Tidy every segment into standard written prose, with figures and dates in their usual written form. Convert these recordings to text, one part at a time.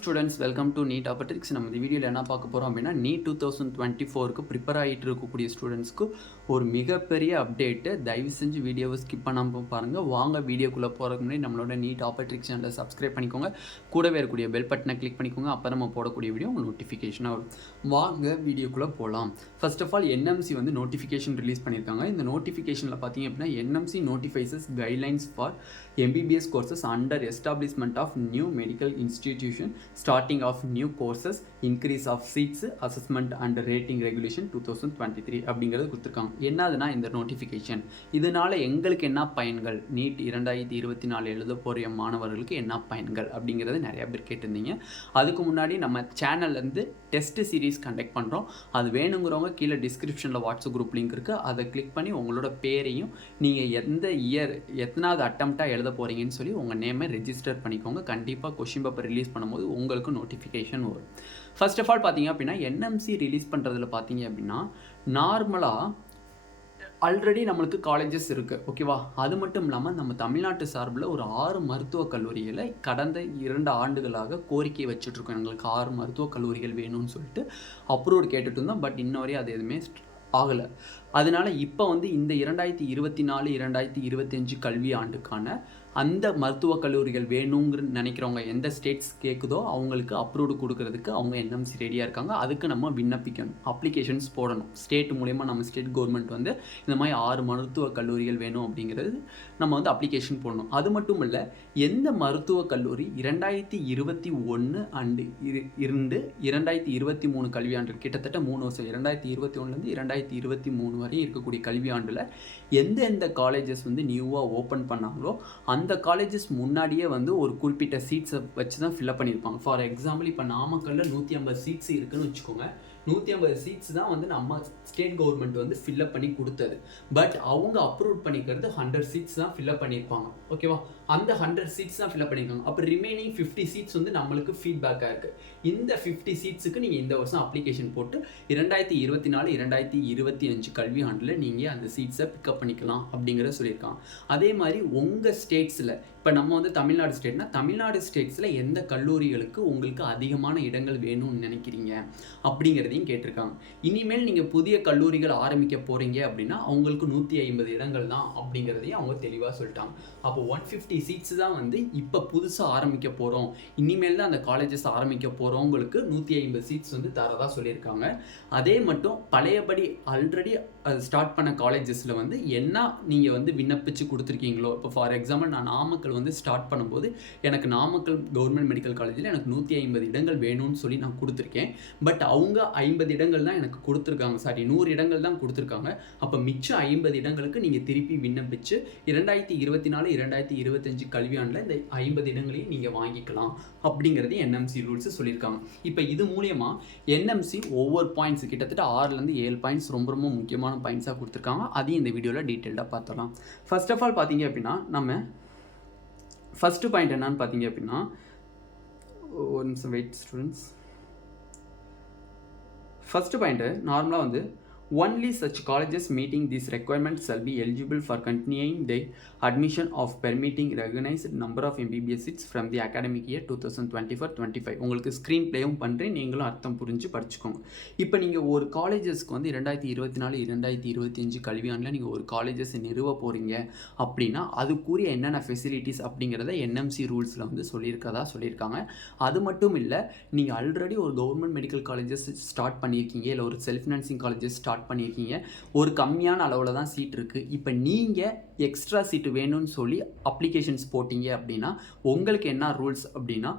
Students welcome to NEET ஆப்பர்டிக்ஸ். நம்ம இந்த வீடியோவில் என்ன பார்க்க போகிறோம் அப்படின்னா நீட் 2024க்கு ப்ரிப்பேர் ஆகிட்டு இருக்கக்கூடிய ஸ்டூடெண்ட்ஸ்க்கு ஒரு மிகப்பெரிய அப்டேட்டு. தயவு செஞ்சு வீடியோவை ஸ்கிப் பண்ணாமல் பாருங்கள். வாங்க வீடியோக்குள்ளே போகிறதுக்கு முன்னாடி நம்மளோட நீட் ஆப்பர்டிக்ஸ் சேனலை சப்ஸ்கிரைப் பண்ணிக்கோங்க. கூடவே இருக்கக்கூடிய பெல் பட்டனை கிளிக் பண்ணிக்கோங்க. அப்போ நம்ம போடக்கூடிய வீடியோ உங்களுக்கு நோட்டிஃபிகேஷனாக வரும். வாங்க வீடியோக்குள்ளே போகலாம். ஃபர்ஸ்ட் ஆஃப் ஆல் என்எம்சி வந்து நோட்டிஃபிகேஷன் ரிலீஸ் பண்ணியிருக்காங்க. இந்த நோட்டிஃபிகேஷனில் பார்த்தீங்க அப்படின்னா NMC notifies guidelines for MBBS courses under establishment of new medical institution, starting of new courses, increase of seats, assessment and rating regulation 2023 அப்படிங்கிறது கொடுத்துருக்காங்க. என்னதுன்னா இந்த நோட்டிஃபிகேஷன் இதனால் எங்களுக்கு என்ன பயன்கள், நீட் 2024 எழுத போகிற மாணவர்களுக்கு என்ன பயன்கள் அப்படிங்கிறது நிறையா பேர் கேட்டிருந்தீங்க. அதுக்கு முன்னாடி நம்ம சேனல்லேருந்து டெஸ்ட் சீரீஸ் கண்டக்ட் பண்ணுறோம். அது வேணுங்கிறவங்க கீழே டிஸ்கிரிப்ஷனில் வாட்ஸ்அப் குரூப் லிங்க் இருக்குது. அதை கிளிக் பண்ணி உங்களோட பேரையும் நீங்கள் எந்த இயர் எத்தனாவது அட்டம்ப்டாக எழுத போகிறீங்கன்னு சொல்லி உங்கள் நேமை ரெஜிஸ்டர் பண்ணிக்கோங்க. கண்டிப்பாக கொஷின் பேப்பர் ரிலீஸ் பண்ணும்போது உங்களுக்கு நோட்டிஃபிகேஷன் வரும். ஃபர்ஸ்ட் ஆஃப் ஆல் பார்த்தீங்க அப்படின்னா என்எம்சி ரிலீஸ் பண்ணுறதுல பார்த்தீங்க அப்படின்னா நார்மலாக ஆல்ரெடி நம்மளுக்கு காலேஜஸ் இருக்குது, ஓகேவா? அது மட்டும் இல்லாமல் நம்ம தமிழ்நாட்டு சார்பில் ஒரு 6 மருத்துவக் கல்லூரிகளை கடந்த 2 ஆண்டுகளாக கோரிக்கை வச்சுட்ருக்கோம். எங்களுக்கு 6 மருத்துவக் கல்லூரிகள் வேணும்னு சொல்லிட்டு அப்ரூவ் கேட்டுட்டு இருந்தோம். பட் இன்ன வரையும் அது எதுவுமே ஆகலை. அதனால் இப்போ வந்து இந்த 2024-2025 கல்வி ஆண்டுக்கான அந்த மருத்துவக் கல்லூரிகள் வேணுங்கிற நினைக்கிறவங்க எந்த ஸ்டேட்ஸ் கேட்குதோ அவங்களுக்கு அப்ரூவ்டு கொடுக்கறதுக்கு அவங்க என்எம்சி ரெடியாக இருக்காங்க. அதுக்கு நம்ம விண்ணப்பிக்கணும், அப்ளிகேஷன்ஸ் போடணும். ஸ்டேட் மூலயமா நம்ம ஸ்டேட் கவர்மெண்ட் வந்து இந்த மாதிரி 6 மருத்துவக் கல்லூரிகள் வேணும் அப்படிங்கிறது நம்ம வந்து அப்ளிகேஷன் போடணும். அது மட்டும் இல்லை, எந்த மருத்துவக் கல்லூரி 2021 அண்டு இருந்து 2023 கல்வியாண்டு கிட்டத்தட்ட 3 வருஷம் 2021லேருந்து 2023 வரையும் இருக்கக்கூடிய கல்வியாண்டில் எந்தெந்த காலேஜஸ் வந்து நியூவாக ஓப்பன் பண்ணாங்களோ அந்த காலேஜஸ் முன்னாடியே வந்து ஒரு குறிப்பிட்ட சீட்ஸை வச்சு தான் ஃபில்அப் பண்ணியிருப்பாங்க. ஃபார் எக்ஸாம்பிள் இப்போ நாமக்கல்லில் 150 சீட்ஸ் இருக்குதுன்னு வச்சுக்கோங்க. 150 சீட்ஸ் தான் வந்து நம்ம ஸ்டேட் கவர்மெண்ட் வந்து ஃபில்அப் பண்ணி கொடுத்தது. பட் அவங்க அப்ரூவ் பண்ணிக்கிறது 100 சீட்ஸ் தான் ஃபில்அப் பண்ணியிருப்பாங்க, ஓகேவா? அந்த 100 சீட்ஸ் தான் ஃபில்அப் பண்ணியிருக்காங்க. அப்போ ரிமைனிங் 50 சீட்ஸ் வந்து நம்மளுக்கு ஃபீட்பேக்காக இருக்குது. இந்த 50 சீட்ஸுக்கு நீங்கள் இந்த வருஷம் அப்ளிகேஷன் போட்டு 2024-2025 கல்வி ஆண்டில் நீங்கள் அந்த சீட்ஸை பிக்கப் பண்ணிக்கலாம் அப்படிங்கிறத சொல்லியிருக்காங்க. அதே மாதிரி உங்கள் ஸ்டேட்ஸில் இப்போ நம்ம வந்து தமிழ்நாடு ஸ்டேட்னா தமிழ்நாடு ஸ்டேட்ஸில் எந்த கல்லூரிகளுக்கு உங்களுக்கு அதிகமான இடங்கள் வேணும்னு நினைக்கிறீங்க அப்படிங்கிறதையும் கேட்டிருக்காங்க. இனிமேல் நீங்கள் புதிய கல்லூரிகள் ஆரம்பிக்க போகிறீங்க அப்படின்னா அவங்களுக்கு 150 இடங்கள் தான் அப்படிங்கிறதையும் அவங்க தெளிவாக சொல்லிட்டாங்க. அப்போ 150 சீட்ஸ் தான் வந்து இப்போ புதுசாக ஆரம்பிக்க போகிறோம், இனிமேல் தான் அந்த காலேஜஸ் ஆரம்பிக்க போகிறவங்களுக்கு 150 சீட்ஸ் வந்து தரதாக சொல்லியிருக்காங்க. அதே மட்டும் பழையபடி ஆல்ரெடி ஸ்டார்ட் பண்ண காலேஜஸில் வந்து என்ன நீங்கள் வந்து விண்ணப்பிச்சு கொடுத்துருக்கீங்களோ, இப்போ ஃபார் எக்ஸாம்பிள் நான் நாமக்கல் வந்து ஸ்டார்ட் பண்ணும்போது எனக்கு நாமக்கல் கவர்மெண்ட் மெடிக்கல் காலேஜில் எனக்கு 150 இடங்கள் வேணும்னு சொல்லி நான் கொடுத்துருக்கேன். பட் அவங்க 50 இடங்கள் தான் எனக்கு கொடுத்துருக்காங்க, 100 இடங்கள் தான் கொடுத்துருக்காங்க. அப்போ மிச்சம் 50 இடங்களுக்கு நீங்கள் திருப்பி விண்ணப்பிச்சு 2024-2025 கல்வியாண்டில் இந்த 50 இடங்களையும் நீங்கள் வாங்கிக்கலாம் அப்படிங்கிறது என்எம்சி ரூல்ஸ் சொல்லியிருக்காங்க. இப்போ இது மூலயமா என்எம்சி ஒவ்வொரு பாயிண்ட்ஸ் கிட்டத்தட்ட 6லேருந்து 7 பாயிண்ட்ஸ் ரொம்ப ரொம்ப முக்கியமான பாயிண்ட்ஸாக கொடுத்துருக்காங்க. அதையும் இந்த வீடியோவில் டீட்டெயில்டாக பார்த்துடலாம். ஃபர்ஸ்ட் ஆஃப் ஆல் பார்த்தீங்க அப்படின்னா நம்ம ஃபர்ஸ்ட் பாயிண்ட் என்னன்னு பார்த்தீங்க அப்படின்னா, ஒரு நிமிஷம் வெயிட் ஸ்டூடெண்ட்ஸ். ஃபர்ஸ்ட் பாயிண்ட் நார்மலாக வந்து only such colleges meeting these requirements shall be eligible for continuing the admission of permitting recognized number of MBBS seats from the academic year 2024-25. உங்களுக்கு ஸ்க்ரீன் பிளேயும் பண்ணுறேன், நீங்களும் அர்த்தம் புரிஞ்சு படிச்சுக்கோங்க. இப்போ நீங்கள் ஒரு காலேஜஸ்க்கு வந்து 2024-2025 கல்வியாண்டில் நீங்கள் ஒரு காலேஜஸ் நிறுவ போகிறீங்க அப்படின்னா அதுக்குரிய என்னென்ன ஃபெசிலிட்டிஸ் அப்படிங்கிறத என்எம்சி ரூல்ஸில் வந்து சொல்லியிருக்காங்க. அது மட்டும் இல்லை, நீங்கள் ஆல்ரெடி ஒரு கவர்மெண்ட் மெடிக்கல் காலேஜஸ் ஸ்டார்ட் பண்ணியிருக்கீங்க, இல்லை ஒரு செல்ஃப் ஃபினான்சிங் காலேஜஸ் ஸ்டார்ட் பண்ணியிருக்கீங்க, ஒரு கம்மியான அளவில் தான் சீட் இருக்குது. இப்போ நீங்கள் எக்ஸ்ட்ரா சீட்டு வேணும்னு சொல்லி அப்ளிகேஷன்ஸ் போட்டிங்க அப்படின்னா உங்களுக்கு என்ன ரூல்ஸ் அப்படின்னா,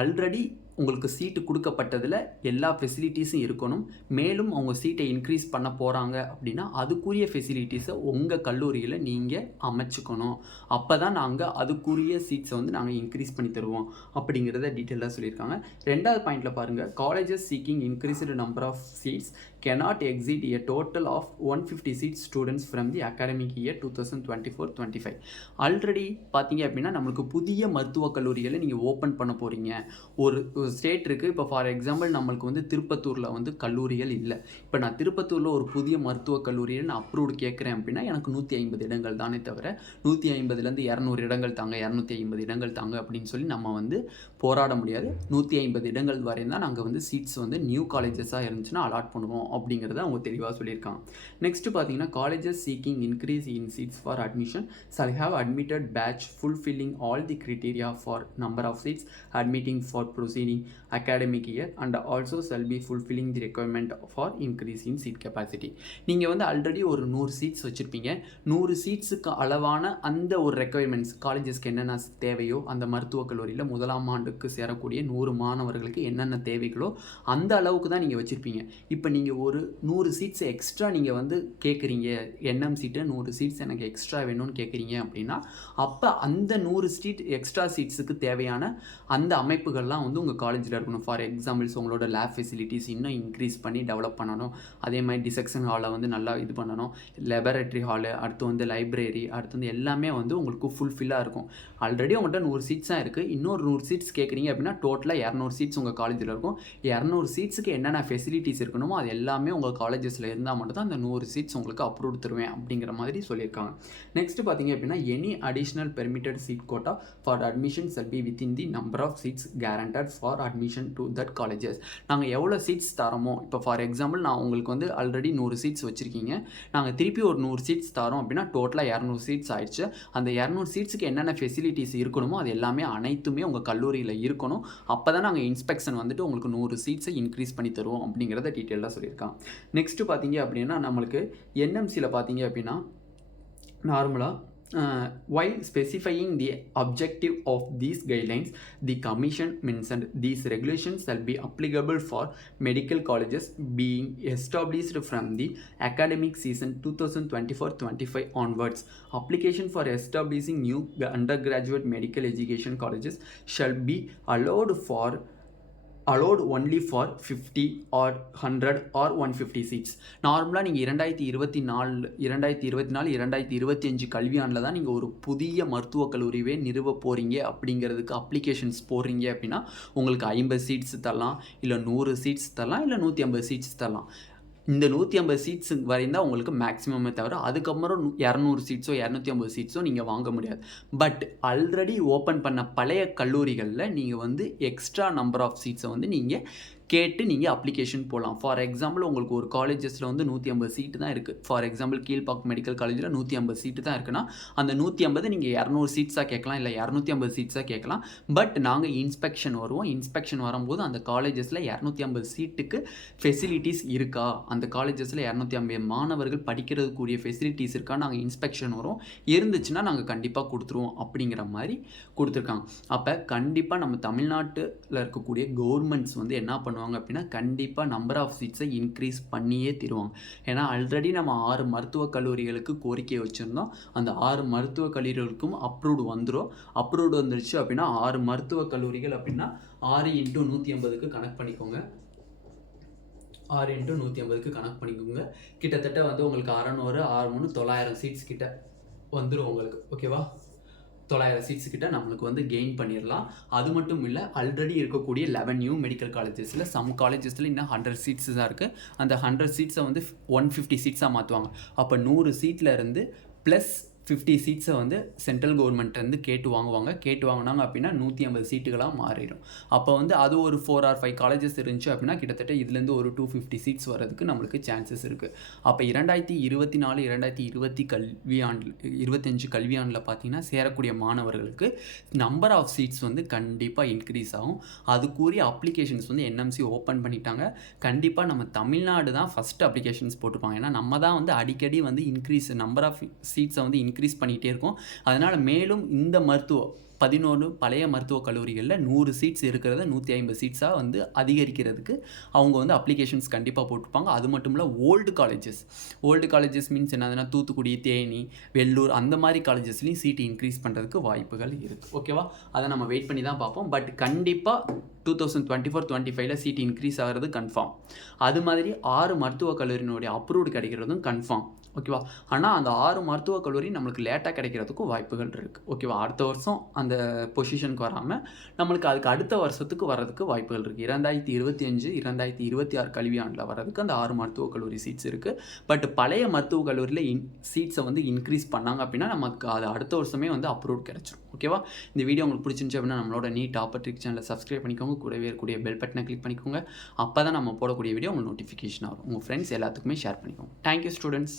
ஆல்ரெடி உங்களுக்கு சீட்டு கொடுக்கப்பட்டதில் எல்லா ஃபெசிலிட்டிஸும் இருக்கணும். மேலும் அவங்க சீட்டை இன்க்ரீஸ் பண்ண போகிறாங்க அப்படின்னா அதுக்குரிய ஃபெசிலிட்டிஸை உங்கள் கல்லூரியில் நீங்கள் அமைச்சுக்கணும். அப்போ தான் நாங்கள் அதுக்குரிய சீட்ஸை வந்து நாங்கள் இன்க்ரீஸ் பண்ணி தருவோம் அப்படிங்கிறத டீட்டெயிலாக சொல்லியிருக்காங்க. 2வது பாயிண்டில் பாருங்கள், colleges seeking increased number of seats cannot exceed a total of 150 seats students from the academic year 2024-25. Already பார்த்தீங்க அப்படின்னா நம்மளுக்கு புதிய மருத்துவக் கல்லூரிகளை நீங்கள் ஓப்பன் பண்ண போகிறீங்க. ஒரு ஸ்டேட் இருக்குது, இப்போ ஃபார் எக்ஸாம்பிள் நம்மளுக்கு வந்து திருப்பத்தூரில் வந்து கல்லூரிகள் இல்லை. இப்போ நான் திருப்பத்தூரில் ஒரு புதிய மருத்துவக் கல்லூரியை நான் அப்ரூவ்டு கேட்குறேன் அப்படின்னா எனக்கு 150 இடங்கள் தானே தவிர 150லேருந்து 200 இடங்கள் தாங்க, 250 இடங்கள் தாங்க அப்படின்னு சொல்லி நம்ம வந்து போராட முடியாது. 150 இடங்கள் வரையும் தான் நாங்கள் வந்து சீட்ஸ் வந்து நியூ காலேஜஸாக இருந்துச்சுன்னா அலாட் பண்ணுவோம் அப்படிங்கிறத அவங்க தெளிவாக சொல்லியிருக்காங்க. நெக்ஸ்ட் பார்த்தீங்கன்னா colleges seeking increase in seats for admission shall have admitted batch fulfilling all the criteria for number of seats admitting for proceeding academic year and also shall be fulfilling the requirement for increase in seat capacity. நீங்கள் வந்து already ஒரு 100 seeds வச்சுருப்பீங்க. 100 சீட்ஸுக்கு அளவான அந்த ஒரு requirements காலேஜஸ்க்கு என்னென்ன தேவையோ அந்த மருத்துவக் கல்லூரியில் முதலாம் ஆண்டுக்கு சேரக்கூடிய 100 மாணவர்களுக்கு என்னென்ன தேவைகளோ அந்த அளவுக்கு தான் நீங்கள் வச்சுருப்பீங்க. இப்போ நீங்கள் ஒரு 100 சீட்ஸ் எக்ஸ்ட்ரா நீங்கள் வந்து கேட்குறீங்க, என்எம் சீட்டு 100 சீட்ஸ் எனக்கு எக்ஸ்ட்ரா வேணும்னு கேட்குறீங்க அப்படின்னா அப்போ அந்த 100 சீட் எக்ஸ்ட்ரா சீட்ஸுக்கு தேவையான அந்த அமைப்புகள்லாம் வந்து உங்கள் காலேஜில் இருக்கணும். ஃபார் எக்ஸாம்பிள்ஸ் உங்களோட லேப் ஃபெசிலிட்டிஸ் இன்னும் இன்க்ரீஸ் பண்ணி டெவலப் பண்ணணும். அதே மாதிரி டிசெக்ஷன் ஹாலை வந்து நல்லா இது பண்ணணும். லெபரட்டரி ஹாலு, அடுத்து வந்து லைப்ரரி, அடுத்து வந்து எல்லாமே வந்து உங்களுக்கு ஃபுல்ஃபில்லாக இருக்கும். ஆல்ரெடி உங்கள்கிட்ட 100 சீட்ஸ் தான் இருக்குது. இன்னொரு 100 சீட்ஸ் கேட்குறீங்க அப்படின்னா டோட்டலாக 200 சீட்ஸ் உங்கள் காலேஜில் இருக்கும். 200 சீட்ஸுக்கு என்னென்ன ஃபெசிலிட்டிஸ் இருக்கணுமோ அது எல்லாமே உங்கள் காலேஜஸில் இருந்தால் மட்டும் தான் அந்த 100 சீட்ஸ் உங்களுக்கு அப்ரூவ் தருவேன் அப்படிங்கிற மாதிரி சொல்லியிருக்காங்க. நெக்ஸ்ட் பார்த்தீங்க அப்படின்னா any additional permitted seat quota for admission shall be within the number of seats granted for admission to that colleges. நாங்கள் எவ்வளோ சீட்ஸ் தரோமோ, இப்போ ஃபார் எக்ஸாம்பிள் நான் உங்களுக்கு வந்து ஆல்ரெடி 100 சீட்ஸ் வச்சுருக்கீங்க, நாங்கள் திருப்பி ஒரு 100 சீட்ஸ் தரோம் அப்படின்னா டோட்டலாக 200 சீட்ஸ் ஆயிடுச்சு. அந்த 200 சீட்ஸுக்கு என்னென்ன ஃபெசிலிட்டிஸ் இருக்கணுமோ அது எல்லாமே அனைத்துமே உங்கள் கல்லூரியில் இருக்கணும். அப்போ தான் நாங்கள் இன்ஸ்பெக்ஷன் வந்துட்டு உங்களுக்கு 100 சீட்ஸை இன்க்ரீஸ் பண்ணி தருவோம் அப்படிங்கிறத டீட்டெயிலாக சொல்லியிருக்காங்க. நெக்ஸ்ட்டு பார்த்தீங்க அப்படின்னா நம்மளுக்கு என்எம்சியில் பார்த்தீங்க அப்படின்னா நார்மலாக while specifying the objective of these guidelines, the commission mentioned these regulations shall be applicable for medical colleges being established from the academic season 2024-25 onwards. Application for establishing new undergraduate medical education colleges shall be allowed only for 50 or 100 or 150 seats. நார்மலாக நீங்கள் 2024 2025 கல்வியாண்டில் தான் நீங்கள் ஒரு புதிய மருத்துவக் கல்லூரியே நிறுவ போகிறீங்க அப்படிங்கிறதுக்கு அப்ளிகேஷன்ஸ் போடுறீங்க அப்படின்னா உங்களுக்கு 50 சீட்ஸ் தரலாம், இல்லை 100 சீட்ஸ் தரலாம், இல்லை 150 சீட்ஸ் தரலாம். இந்த 150 சீட்ஸ் வரையும் தான் உங்களுக்கு மேக்ஸிமமே தவிர அதுக்கப்புறம் 200 சீட்ஸோ 250 சீட்ஸோ நீங்கள் வாங்க முடியாது. பட் ஆல்ரெடி ஓப்பன் பண்ண பழைய கல்லூரிகளில் நீங்கள் வந்து எக்ஸ்ட்ரா நம்பர் ஆஃப் சீட்ஸை வந்து நீங்கள் கேட்டு நீங்கள் அப்ளிகேஷன் போடலாம். ஃபார் எக்ஸாம்பிள் உங்களுக்கு ஒரு காலேஜஸில் வந்து 150 சீட்டு தான் இருக்குது. ஃபார் எக்ஸாம்பிள் கீழ்பாக் மெடிக்கல் காலேஜில் 150 சீட்டு தான் இருக்குன்னா அந்த 150 நீங்கள் 200 சீட்ஸாக கேட்கலாம், இல்லை 250 சீட்ஸாக கேட்கலாம். பட் நாங்கள் இன்ஸ்பெக்ஷன் வருவோம். இன்ஸ்பெக்ஷன் வரும்போது அந்த காலேஜஸில் 250 சீட்டுக்கு ஃபெசிலிட்டிஸ் இருக்கா, அந்த காலேஜஸில் 250 மாணவர்கள் படிக்கிறதுக்குரிய ஃபெசிலிட்டிஸ் இருக்கா, நாங்கள் இன்ஸ்பெக்ஷன் வரும், இருந்துச்சுன்னா நாங்கள் கண்டிப்பாக கொடுத்துருவோம் அப்படிங்கிற மாதிரி கொடுத்துருக்காங்க. அப்போ கண்டிப்பாக நம்ம தமிழ்நாட்டில் இருக்கக்கூடிய கவர்மெண்ட்ஸ் வந்து என்ன பண்ணுவாங்க அப்படின்னா கண்டிப்பாக நம்பர் ஆஃப் சீட்ஸை இன்க்ரீஸ் பண்ணியே தருவாங்க. ஏன்னா ஆல்ரெடி நம்ம 6 மருத்துவக் கல்லூரிகளுக்கு கோரிக்கை வச்சுருந்தோம். அந்த 6 மருத்துவக் கல்லூரிகளுக்கும் அப்ரூவ்டு வந்துடும். அப்ரூவ்டு வந்துருச்சு அப்படின்னா 6 மருத்துவக் கல்லூரிகள் அப்படின்னா 6 × 150க்கு கனெக்ட் பண்ணிக்கோங்க. 6 × 150க்கு கனெக்ட் பண்ணிக்கோங்க. கிட்டத்தட்ட வந்து உங்களுக்கு 600 6 900 சீட்ஸ் கிட்ட வந்துடும் உங்களுக்கு. ஓகேவா? 900 சீட்ஸ் கிட்ட நம்மளுக்கு வந்து கெயின் பண்ணிடலாம். அது மட்டும் இல்லை, ஆல்ரெடி இருக்கக்கூடிய 11 நியூ மெடிக்கல் காலேஜஸில் சம் காலேஜஸில் இன்னும் 100 சீட்ஸ் தான் இருக்குது. அந்த 100 சீட்ஸை வந்து 150 சீட்ஸாக மாற்றுவாங்க. அப்போ 100 சீட்டில் இருந்து ப்ளஸ் 50 சீட்ஸை வந்து சென்ட்ரல் கவர்மெண்ட்லேருந்து கேட்டு வாங்கினாங்க அப்படின்னா 150 சீட்டுகளாக மாறிடும். அப்போ வந்து அது ஒரு 4 or 5 காலேஜஸ் இருந்துச்சு அப்படின்னா கிட்டத்தட்ட இதுலேருந்து ஒரு 250 சீட்ஸ் வரதுக்கு நம்மளுக்கு சான்சஸ் இருக்குது. அப்போ 2024-2025 கல்வியாண்டில் பார்த்தீங்கன்னா சேரக்கூடிய மாணவர்களுக்கு நம்பர் ஆஃப் சீட்ஸ் வந்து கண்டிப்பாக இன்க்ரீஸ் ஆகும். அதுக்குரிய அப்ளிகேஷன்ஸ் வந்து என்எம்சி ஓப்பன் பண்ணிட்டாங்க. கண்டிப்பாக நம்ம தமிழ்நாடு தான் ஃபஸ்ட் அப்ளிகேஷன்ஸ் போட்டுப்பாங்க. ஏன்னா நம்ம தான் வந்து அடிக்கடி வந்து நம்பர் ஆஃப் சீட்ஸை வந்து இன்க்ரீஸ் பண்ணிகிட்டே இருக்கும். அதனால் மேலும் இந்த 11 பழைய மருத்துவக் கல்லூரிகளில் 100 சீட்ஸ் இருக்கிறத 150 சீட்ஸாக வந்து அதிகரிக்கிறதுக்கு அவங்க வந்து அப்ளிகேஷன்ஸ் கண்டிப்பாக போட்டிருப்பாங்க. அது மட்டும் இல்லை ஓல்டு காலேஜஸ் மீன்ஸ் என்னதுன்னா தூத்துக்குடி, தேனி, வெள்ளூர் அந்த மாதிரி காலேஜஸ்லையும் சீட்டு இன்க்ரீஸ் பண்ணுறதுக்கு வாய்ப்புகள் இருக்குது. ஓகேவா? அதை நம்ம வெயிட் பண்ணி தான் பார்ப்போம். பட் கண்டிப்பாக 2024-25 சீட் இன்க்ரீஸ் ஆகிறது கன்ஃபார்ம். அது மாதிரி 6 மருத்துவக் கல்லூரியினுடைய அப்ரூவ்டு கிடைக்கிறதும் கன்ஃபார்ம். ஓகேவா? ஆனா அந்த 6 மருத்துவக் கல்லூரி நம்மளுக்கு லேட்டா கிடைக்கிறதுக்கும் வாய்ப்புகள் இருக்கு. ஓகேவா? அடுத்த வருஷம் அந்த பொசிஷனுக்கு வராம, நம்மளுக்கு அதுக்கு அடுத்த வருஷத்துக்கு வர்றதுக்கு வாய்ப்புகள் இருக்கு. 2025, 2026 கல்வியாண்டுல வர்றதுக்கு அந்த 6 மருத்துவக் கல்லூரி சீட்ஸ் இருக்கு. பட் பழைய மருத்துவக் கல்லூரியில சீட்ஸ வந்து இன்கிரீஸ் பண்ணாங்க அப்படின்னா, நமக்கு அது அடுத்த வருஷமே வந்து அப்ரூவ் கிடைச்சிரும். ஓகேவா? இந்த வீடியோ உங்களுக்கு பிடிச்சிருந்துச்சு அப்படின்னா, நம்மளோட நீட் டாப்பர் ட்ரிக்ஸ் சேனலை சப்ஸ்கிரைப் பண்ணிக்கோங்க. கூடவே இருக்கக்கூடிய பெல் பட்டனை கிளிக் பண்ணிக்கோங்க. அப்பதான் நம்ம போடக்கூடிய வீடியோ உங்களுக்கு நோட்டிஃபிகேஷன் வரும். உங்க ஃப்ரெண்ட்ஸ் எல்லாத்துக்குமே ஷேர் பண்ணிக்கோங்க. Thank you students.